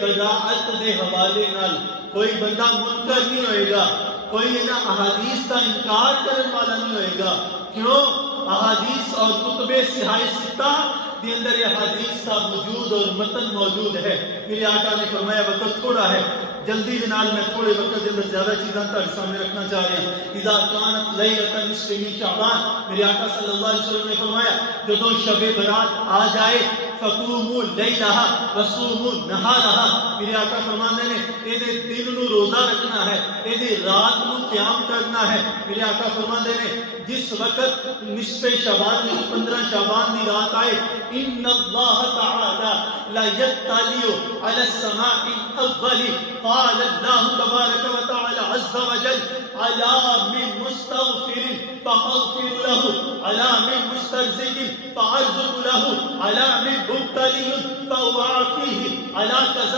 بداعت دے حوالے نال کوئی بندہ منکر نہیں ہوئے گا، کوئی انہاں احادیث کا انکار کرنے والا نہیں ہوئے گا۔ کیوں؟ احادیث اور کتب صحاح ستہ کے اندر احادیث کا وجود اور متن موجود ہے۔ میرے آقا نے فرمایا وقت تھوڑا ہے، جلدی جنال میں تھوڑے وقت کے اندر زیادہ چیزاں تک سامنے رکھنا چاہ رہے ہیں۔ اذا کانت لیلۃ نصف من شعبان، میرے آقا صلی اللہ علیہ وسلم نے فرمایا جدوں شب برات آ جائے فقوموا لیلھا وصوموا نہارھا، میرے آقا فرماندے نے اے دے دن نو روزہ رکھنا ہے، اے دے رات نو قیام کرنا ہے۔ میرے آقا فرماندے نے جس وقت نصف شعبان 15 شعبان دی رات آئے، ان اللہ تعالی لا یطلع علی السماء الاول، قال اللہ تبارک و تعالی عز وجل علی من مستغفر فاغفر له، علی من مسترزق فارزق له، علی من مبتلی فاعافیہ، علی کذا